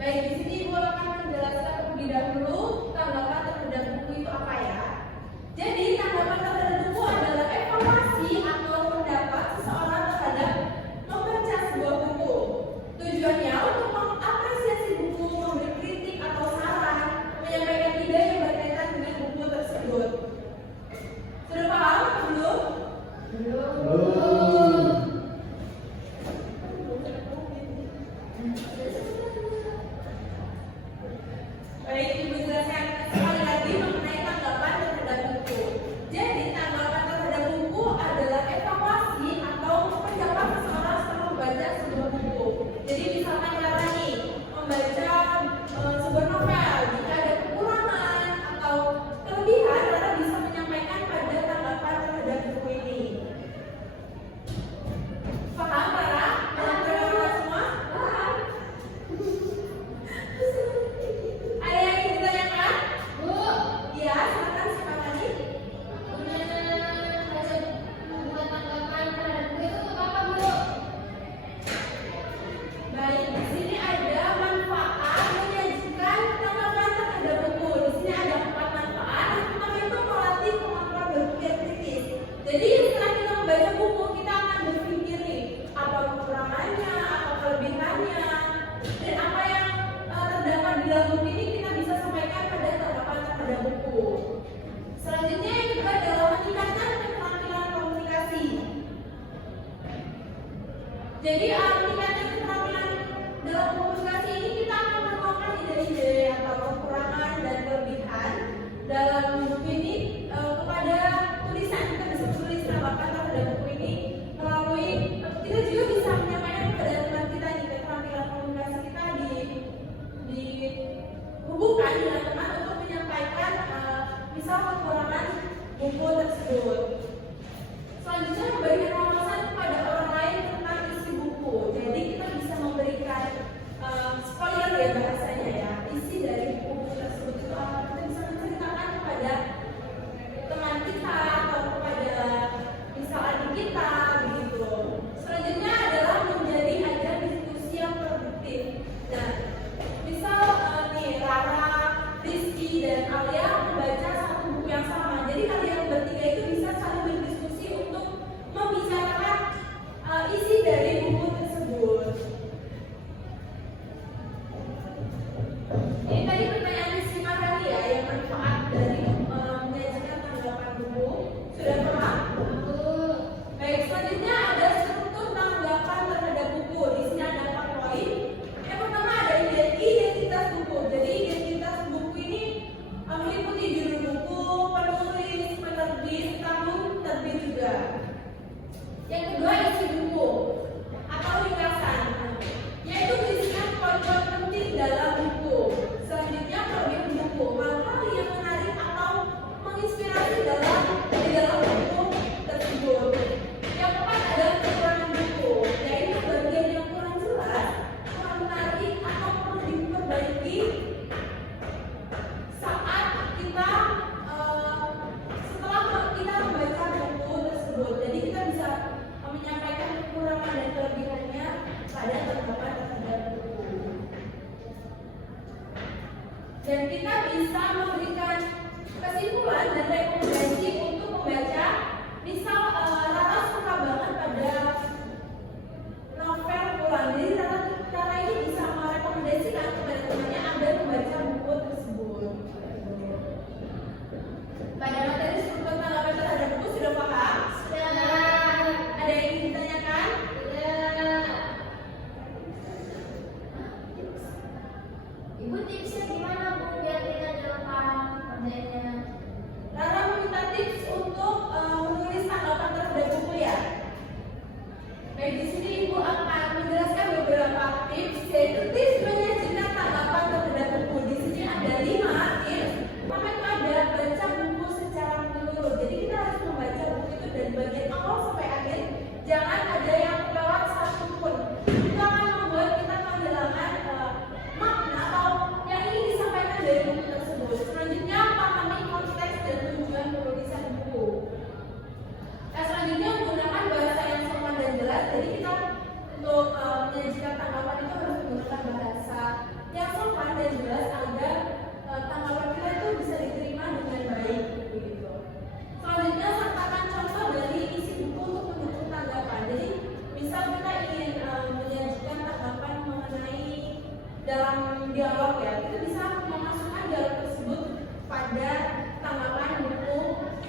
Baik, di sini Ibu akan menjelaskan terlebih dahulu tanggapan terhadap buku itu apa ya. Jadi, tanggapan terhadap buku adalah evaluasi atau pendapat seseorang terhadap membaca sebuah buku. Tujuannya untuk mengapresiasi buku, memberi kritik atau saran, menyampaikan ide yang berkaitan dengan buku tersebut. Sudah paham atau belum? Belum. Baik, Ibu jelaskan sekali lagi mengenai tanggapan terhadap buku. Jadi, tanggapan terhadap buku adalah evaluasi atau pendapat seseorang setelah membaca sebuah buku. Jadi, misalkan Clara nih membaca sebuah novel, jika ada kekurangan atau kelebihan, Clara bisa menyampaikan pada tanggapan terhadap buku ini. Paham, Clara? Clara semua? Paham? Ada yang ingin ditanyakan? Bu, Iya, silakan siapa tadi? baca membuat tanggapan terhadap buku itu untuk apa, Bu? Baik, di sini ada manfaat menyajikan tanggapan terhadap buku. Di sini ada 4 manfaat. Yang pertama itu melatih kemampuan berpikir kritis. Jadi setelah kita membaca buku, kita akan berpikir nih, apa kekurangannya, apa kelebihannya, dan apa yang terdapat di dalam buku ini kita bisa sampaikan pada tanggapan terhadap buku. Selanjutnya yang kedua adalah meningkatkan keterampilan komunikasi. Jadi meningkatkan keterampilan dalam komunikasi ini kita akan menemukan ide-ide atau kekurangan dan kelebihan dalam buku ini kepada tulisan. Kita bisa menulis tanggapan terhadap buku ini melalui kita juga bisa menyampaikan kepada teman kita nih keterampilan komunikasi kita dihubungkan dengan teman untuk menyampaikan misal kekurangan buku tersebut. Selanjutnya memberikan wawasan kepada orang lain tentang isi buku. Jadi kita bisa memberikan spoiler ya bahasanya ya, isi dari buku tersebut itu apa, kita bisa menceritakan kepada teman kita atau kepada misal adik kita begitu. Selanjutnya adalah menjadi ajang diskusi yang produktif. Nah, misal nih Rara, Rizky dan Alia membaca satu buku yang sama. Jadi kalian bertiga itu bisa saling berdiskusi untuk membicarakan isi dari buku tersebut. Ini tadi pertanyaan disimak tadi ya, yang manfaat dari menyajikan tanggapan buku. Sudah paham? Baik, selanjutnya ada struktur tanggapan terhadap buku. Di sini ada 4 poin. Yang pertama ada identitas buku. Jadi identitas buku ini meliputi judul buku, penulis, penerbit, tahun terbit juga. Yang kedua isi buku atau ringkasan, yaitu berisikan poin-poin penting dalam buku. Selanjutnya kelebihan buku, hal-hal yang menarik atau menginspirasi di dalam buku tersebut. Yang keempat adalah kekurangan buku, yaitu bagian yang kurang jelas, kurang menarik atau perlu diperbaiki saat kita setelah kita membaca buku tersebut. Jadi kita bisa menyampaikan kekurangan dan kelebihannya pada tanggapan terhadap buku. Dan kita bisa memberikan kesimpulan dan rekomendasi untuk membaca. Misal Rara suka banget pada novel Pulang. Jadi Rara ini bisa merekomendasikan kepada temannya agar membaca buku tersebut. Pada materi struktur tanggapan terhadap buku sudah paham? Ada yang ingin ditanyakan? Ibu tipsnya gimana, Bu, biar kita dalam paham kerjanya? Rara meminta tips untuk menulis tanggapan terhadap buku ya. Baik, di sini Ibu akan menjelaskan beberapa tips, yaitu tips menyajikan tanggapan terhadap buku. Di sini ada 5 tips. Pertama itu ada baca buku secara menyeluruh. Jadi kita harus membaca buku itu dari bagian awal sampai akhir. Jangan ada yang kelewat satu pun. Itu akan membuat kita kehilangan makna atau yang ingin disampaikan dari buku tersebut. Selanjutnya pahami konteks dan tujuan penulisan buku. Selanjutnya dalam dialog ya, kita bisa memasukkan dialog tersebut pada tanggapan buku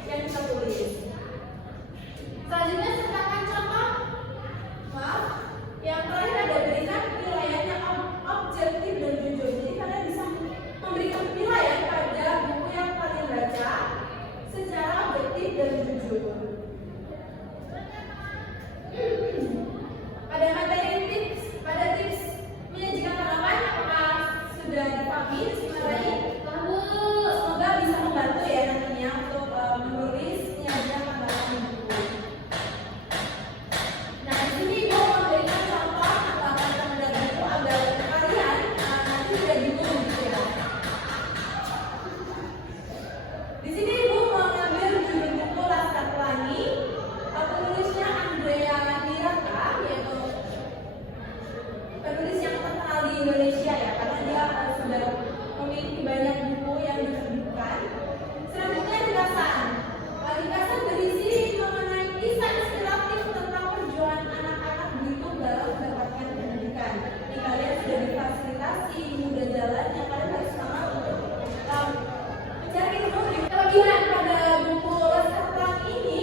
yang kita tulis. Selanjutnya sertakan contoh. Maaf, yang terakhir ada berikan penilaiannya objektif dan jujur. Jadi kalian bisa memberikan penilaian pada buku yang kalian baca secara objektif dan jujur. Pada tips menyajikan tanggapan, apakah sudah dipahami sebenarnya? Semoga bisa membantu ya nantinya untuk menulis menyajikan tanggapan di buku. Nah, di sini Ibu memberikan contoh tanggapan terhadap buku agar kalian nanti tidak bingung gitu ya. Di sini Ibu mengambil judul buku Laskar Pelangi, penulisnya Andrea Diraka, yaitu penulis yang terkenal di Indonesia ya, karena dia sudah memiliki banyak buku yang diterbitkan. Selanjutnya ringkasan. Ringkasan berisi mengenai kisah inspiratif tentang perjuangan anak-anak Belitung dalam mendapatkan pendidikan. Ini kalian sudah difasilitasi, mudah jalan, yang kalian harus semangat untuk mencari ilmu. Kelebihan pada buku Laskar Pelangi ini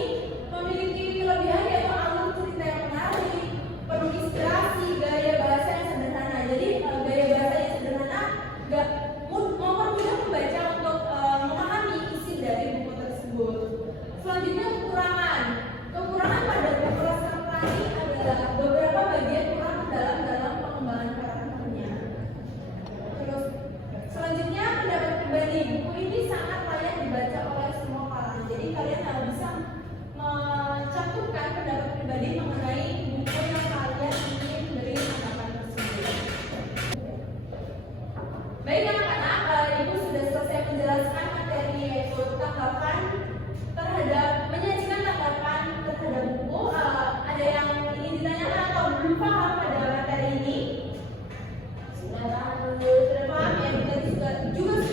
memiliki kelebihan yaitu alur cerita yang menarik, penuh inspirasi, gaya bahasa yang sederhana. Jadi gaya bahasa yang sederhana mempermudah membaca untuk memahami isi dari buku tersebut. Selanjutnya kekurangan. Kekurangan pada buku Laskar Pelangi adalah beberapa bagian kurang mendalam dalam pengembangan karakternya. Terus selanjutnya pendapat pribadi. Buku ini sangat layak dibaca oleh semua kalangan. Jadi kalian harus bisa mencantumkan pendapat pribadi mengenai buku yang kalian ingin beri tanggapan tersebut. Baik anak-anak, Ibu sudah selesai menjelaskan materi yaitu tanggapan terhadap menyajikan tanggapan terhadap buku. Ada yang ingin ditanyakan atau belum paham pada materi ini? Sudah paham ya, kita juga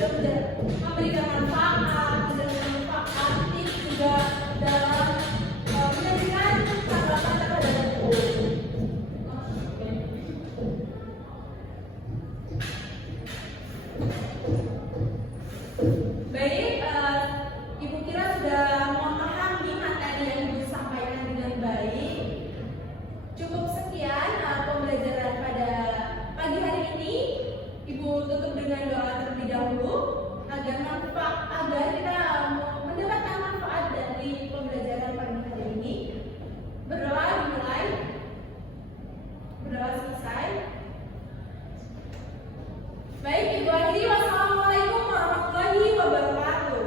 sudah memberikan manfaat, tips juga dalam menyajikan tanggapan terhadap buku. Baik, Ibu kira sudah memahami materi yang Ibu sampaikan dengan baik. Cukup sekian pembelajaran pada pagi hari ini. Ibu tutup dengan doa terlebih dahulu agar kita mendapatkan manfaat dari pembelajaran pagi hari ini. Berdoa dimulai, berdoa selesai. Baik, Ibu akhiri. Wassalamualaikum warahmatullahi wabarakatuh.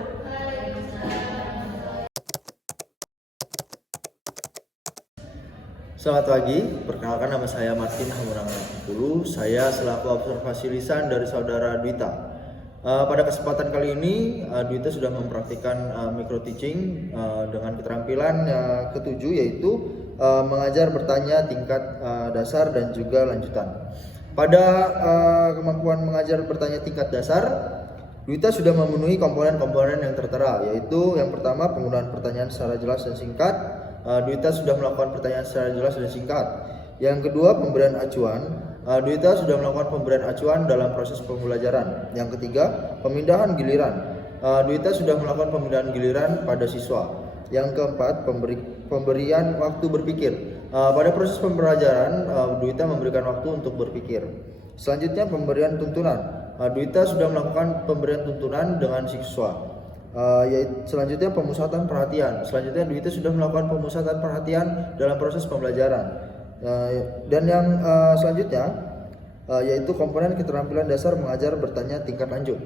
Selamat pagi, perkenalkan nama saya Martin Hamurang Pulu. Saya selaku observasi lisan dari saudara Dwita. Pada kesempatan kali ini, Dwita sudah mempraktikkan micro teaching dengan keterampilan ketujuh, yaitu mengajar bertanya tingkat dasar dan juga lanjutan. Pada kemampuan mengajar bertanya tingkat dasar, Dwita sudah memenuhi komponen-komponen yang tertera, yaitu yang pertama penggunaan pertanyaan secara jelas dan singkat. Dwita sudah melakukan pertanyaan secara jelas dan singkat. Yang kedua, pemberian acuan. Dwita sudah melakukan pemberian acuan dalam proses pembelajaran. Yang ketiga, pemindahan giliran. Dwita sudah melakukan pemindahan giliran pada siswa. Yang keempat, pemberian waktu berpikir. Pada proses pembelajaran, Dwita memberikan waktu untuk berpikir. Selanjutnya, pemberian tuntunan. Dwita sudah melakukan pemberian tuntunan dengan siswa. Selanjutnya pemusatan perhatian. Selanjutnya Dwita sudah melakukan pemusatan perhatian dalam proses pembelajaran. Dan yang selanjutnya yaitu komponen keterampilan dasar mengajar bertanya tingkat lanjut.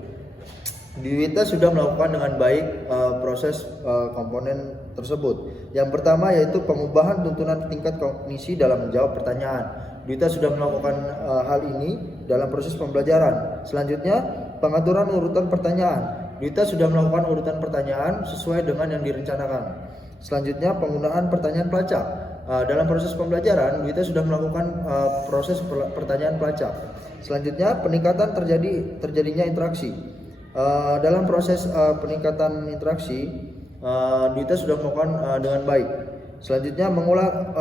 Dwita sudah melakukan dengan baik proses komponen tersebut. Yang pertama yaitu pengubahan tuntunan tingkat kognisi dalam menjawab pertanyaan. Dwita sudah melakukan hal ini dalam proses pembelajaran. Selanjutnya pengaturan urutan pertanyaan. Dwita sudah melakukan urutan pertanyaan sesuai dengan yang direncanakan. Selanjutnya penggunaan pertanyaan pelacak. Dalam proses pembelajaran, Dwita sudah melakukan proses pertanyaan pelacak. Selanjutnya peningkatan terjadinya interaksi. Dalam proses peningkatan interaksi, Dwita sudah melakukan dengan baik. Selanjutnya mengulang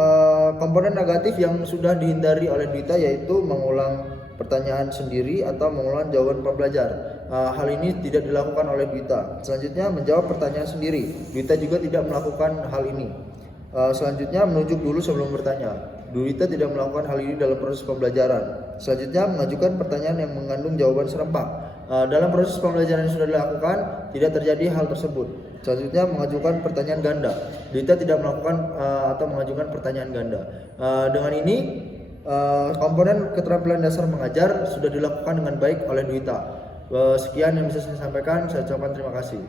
komponen negatif yang sudah dihindari oleh Dwita, yaitu mengulang pertanyaan sendiri atau mengulang jawaban pembelajar. Hal ini tidak dilakukan oleh Dwita. Selanjutnya menjawab pertanyaan sendiri. Dwita juga tidak melakukan hal ini. Selanjutnya menunjuk dulu sebelum bertanya. Dwita tidak melakukan hal ini dalam proses pembelajaran. Selanjutnya mengajukan pertanyaan yang mengandung jawaban serempak. Dalam proses pembelajaran yang sudah dilakukan tidak terjadi hal tersebut. Selanjutnya mengajukan pertanyaan ganda. Dwita tidak melakukan atau mengajukan pertanyaan ganda. Dengan ini komponen keterampilan dasar mengajar sudah dilakukan dengan baik oleh Dwita. Sekian yang bisa saya sampaikan. Saya ucapkan terima kasih.